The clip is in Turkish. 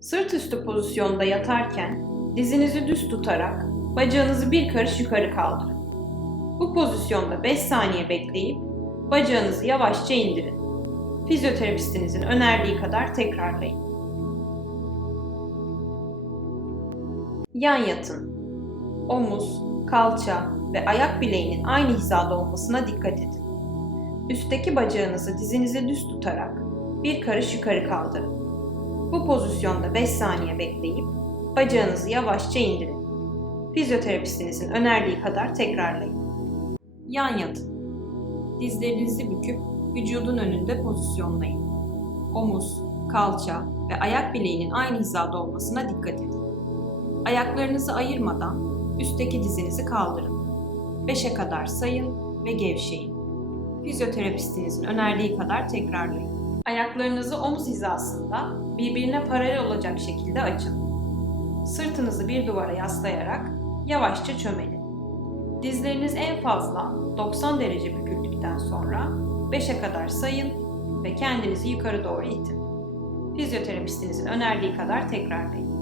Sırt üstü pozisyonda yatarken dizinizi düz tutarak bacağınızı bir karış yukarı kaldırın. Bu pozisyonda 5 saniye bekleyip bacağınızı yavaşça indirin. Fizyoterapistinizin önerdiği kadar tekrarlayın. Yan yatın. Omuz, kalça ve ayak bileğinin aynı hizada olmasına dikkat edin. Üstteki bacağınızı dizinize düz tutarak bir karış yukarı kaldırın. Bu pozisyonda 5 saniye bekleyip bacağınızı yavaşça indirin. Fizyoterapistinizin önerdiği kadar tekrarlayın. Yan yatın. Dizlerinizi büküp vücudun önünde pozisyonlayın. Omuz, kalça ve ayak bileğinin aynı hizada olmasına dikkat edin. Ayaklarınızı ayırmadan üstteki dizinizi kaldırın. 5'e kadar sayın ve gevşeyin. Fizyoterapistinizin önerdiği kadar tekrarlayın. Ayaklarınızı omuz hizasında birbirine paralel olacak şekilde açın. Sırtınızı bir duvara yaslayarak yavaşça çömelin. Dizleriniz en fazla 90 derece büküldükten sonra 5'e kadar sayın ve kendinizi yukarı doğru itin. Fizyoterapistinizin önerdiği kadar tekrarlayın.